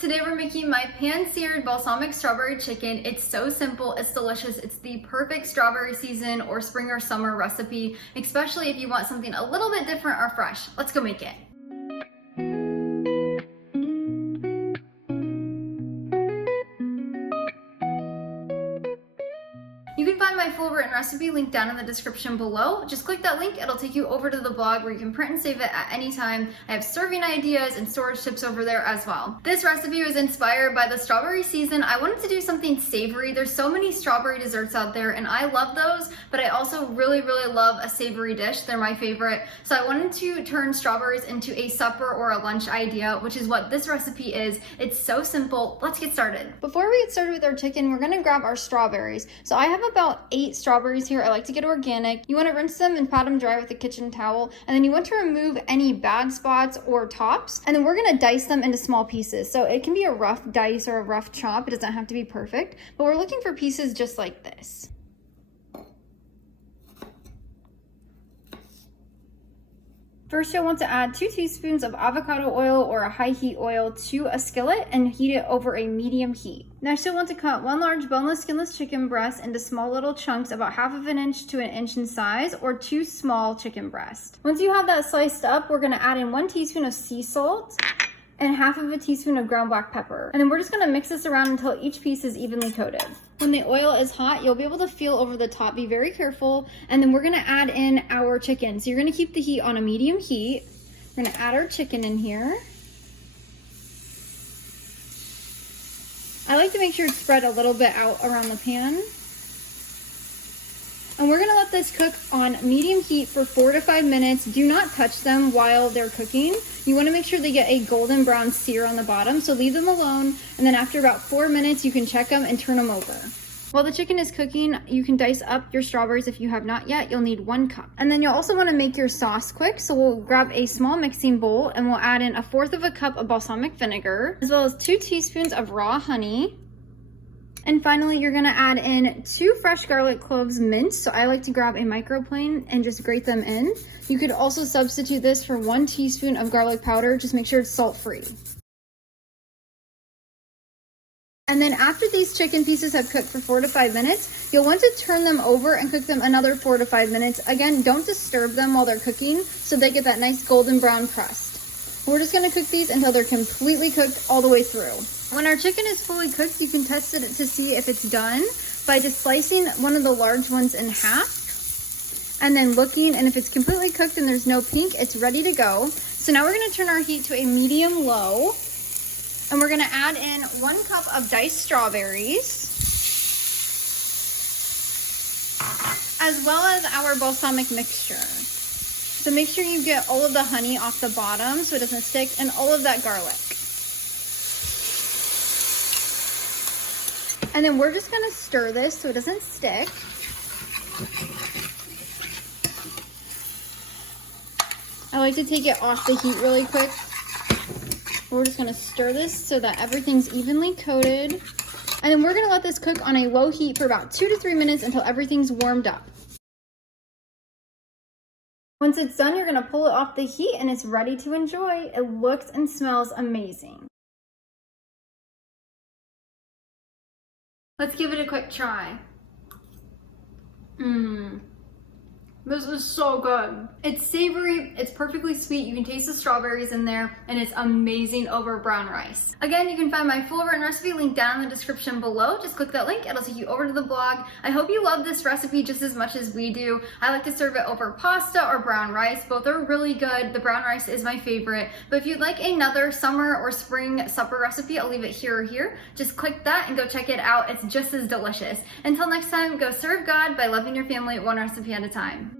Today we're making my pan-seared balsamic strawberry chicken. It's so simple, it's delicious, it's the perfect strawberry season or spring or summer recipe, especially if you want something a little bit different or fresh. Let's go make it. You can find my full written recipe linked down in the description below. Just click that link, it'll take you over to the blog where you can print and save it at any time. I have serving ideas and storage tips over there as well. This recipe was inspired by the strawberry season. I wanted to do something savory. There's so many strawberry desserts out there and I love those, but I also really love a savory dish. They're my favorite. So I wanted to turn strawberries into a supper or a lunch idea, which is what this recipe is. It's so simple. Let's get started. Before we get started with our chicken, we're gonna grab our strawberries. So I have about 8 strawberries here. I like to get organic. You want to rinse them and pat them dry with a kitchen towel, and then you want to remove any bad spots or tops, and then we're going to dice them into small pieces. So it can be a rough dice or a rough chop. It doesn't have to be perfect, but we're looking for pieces just like this. First, you'll want to add 2 teaspoons of avocado oil or a high heat oil to a skillet and heat it over a medium heat. Next, you'll want to cut 1 large boneless, skinless chicken breast into small little chunks about 1/2 inch to 1 inch in size, or 2 small chicken breasts. Once you have that sliced up, we're going to add in 1 teaspoon of sea salt and 1/2 teaspoon of ground black pepper. And then we're just going to mix this around until each piece is evenly coated. When the oil is hot, you'll be able to feel over the top. Be very careful. And then we're going to add in our chicken. So you're going to keep the heat on a medium heat. We're going to add our chicken in here. I like to make sure it's spread a little bit out around the pan. And we're gonna let this cook on medium heat for 4 to 5 minutes. Do not touch them while they're cooking. You wanna make sure they get a golden brown sear on the bottom, so leave them alone. And then after about 4 minutes, you can check them and turn them over. While the chicken is cooking, you can dice up your strawberries if you have not yet. You'll need 1 cup. And then you'll also wanna make your sauce quick. So we'll grab a small mixing bowl and we'll add in 1/4 cup of balsamic vinegar, as well as 2 teaspoons of raw honey. And finally, you're gonna add in 2 fresh garlic cloves minced. So I like to grab a microplane and just grate them in. You could also substitute this for 1 teaspoon of garlic powder. Just make sure it's salt-free. And then after these chicken pieces have cooked for 4 to 5 minutes, you'll want to turn them over and cook them another 4 to 5 minutes. Again, don't disturb them while they're cooking so they get that nice golden brown crust. We're just gonna cook these until they're completely cooked all the way through. When our chicken is fully cooked, you can test it to see if it's done by just slicing one of the large ones in half and then looking, and if it's completely cooked and there's no pink, it's ready to go. So now we're gonna turn our heat to a medium low, and we're gonna add in 1 cup of diced strawberries, as well as our balsamic mixture. So make sure you get all of the honey off the bottom so it doesn't stick, and all of that garlic. And then we're just gonna stir this so it doesn't stick. I like to take it off the heat really quick. We're just gonna stir this so that everything's evenly coated. And then we're gonna let this cook on a low heat for about 2 to 3 minutes until everything's warmed up. Once it's done, you're gonna pull it off the heat and it's ready to enjoy. It looks and smells amazing. Let's give it a quick try. This is so good. It's savory, it's perfectly sweet. You can taste the strawberries in there, and it's amazing over brown rice. Again, you can find my full written recipe linked down in the description below. Just click that link, it'll take you over to the blog. I hope you love this recipe just as much as we do. I like to serve it over pasta or brown rice. Both are really good. The brown rice is my favorite. But if you'd like another summer or spring supper recipe, I'll leave it here or here. Just click that and go check it out. It's just as delicious. Until next time, go serve God by loving your family 1 recipe at a time.